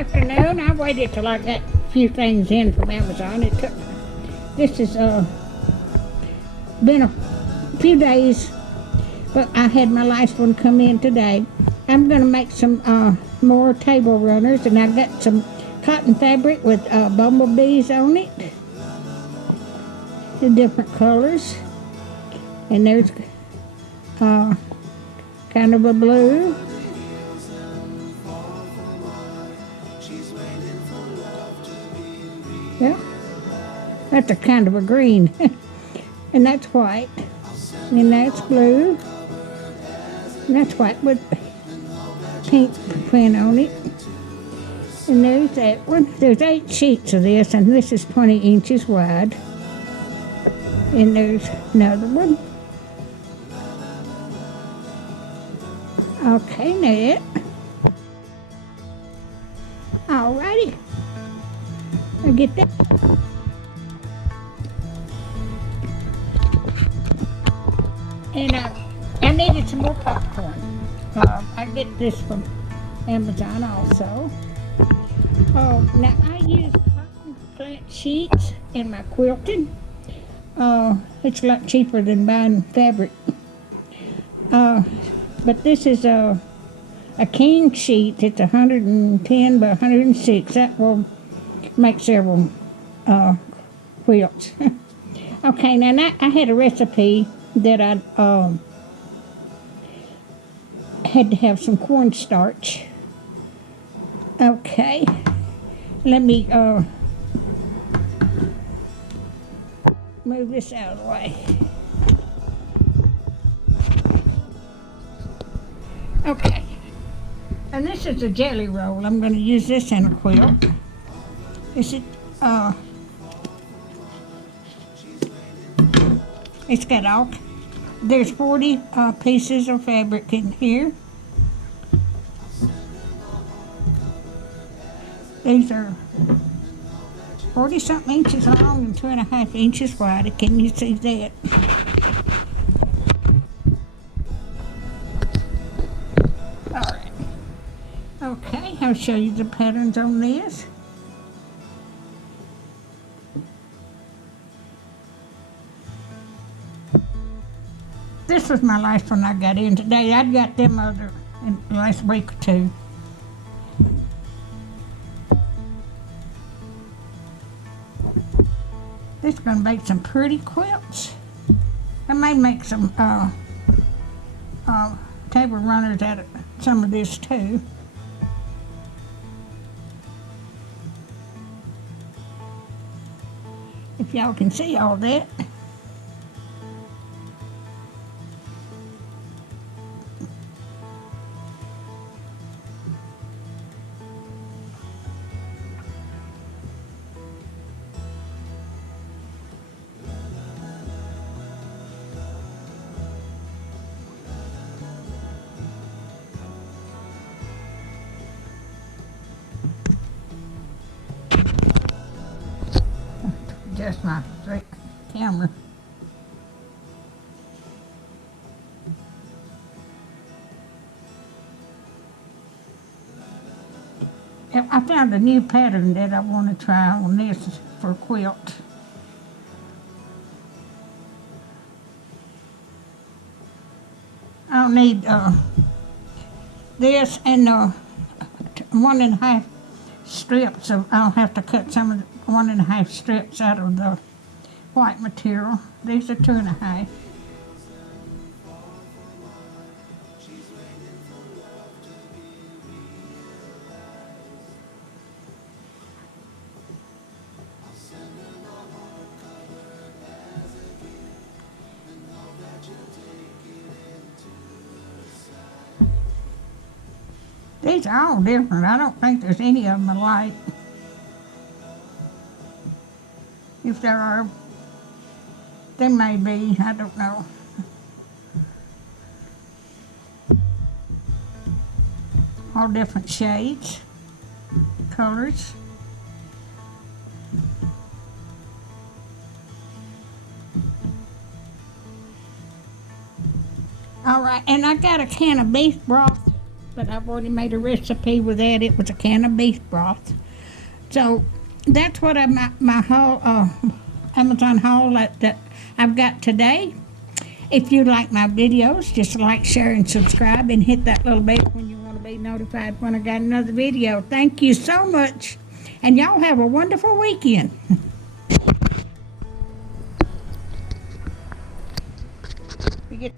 afternoon. I waited till I got a few things in from Amazon. This has been a few days, but I had my last one come in today. I'm going to make some more table runners, and I got some cotton fabric with bumblebees on it, the different colors, and there's kind of a blue. Yeah, that's a kind of a green. And that's white. And that's blue. And that's white with pink print on it. And there's that one. There's 8 sheets of this, and this is 20 inches wide. And there's another one. Okay, now alrighty. I'll get that. And I needed some more popcorn. I get this from Amazon also. Now I use cotton plant sheets in my quilting. It's a lot cheaper than buying fabric. But this is a king sheet. It's 110 by 106. That will make several quilts. Okay, now I had a recipe that I had to have some cornstarch. Okay, let me move this out of the way. Okay, and this is a jelly roll. I'm going to use this in a quilt. This is it's got all. There's 40 pieces of fabric in here. These are 40-something inches long and 2.5 inches wide. Can you see that? All right. Okay, I'll show you the patterns on this. This was my last one I got in today. I'd got them other in the last week or two. This is going to make some pretty quilts. I may make some table runners out of some of this too. If y'all can see all that. Just my camera. I found a new pattern that I want to try on this for a quilt. I'll need this and 1.5 strips of. I'll have to cut some of the 1.5 strips out of the white material. These are 2.5. These are all different. I don't think there's any of them alike. If there are, there may be, I don't know. All different shades, colors. All right, and I got a can of beef broth but I've already made a recipe with that. It was a can of beef broth. So that's what my haul, Amazon haul that I've got today. If you like my videos, just like, share, and subscribe, and hit that little bell when you want to be notified when I got another video. Thank you so much, and y'all have a wonderful weekend. We get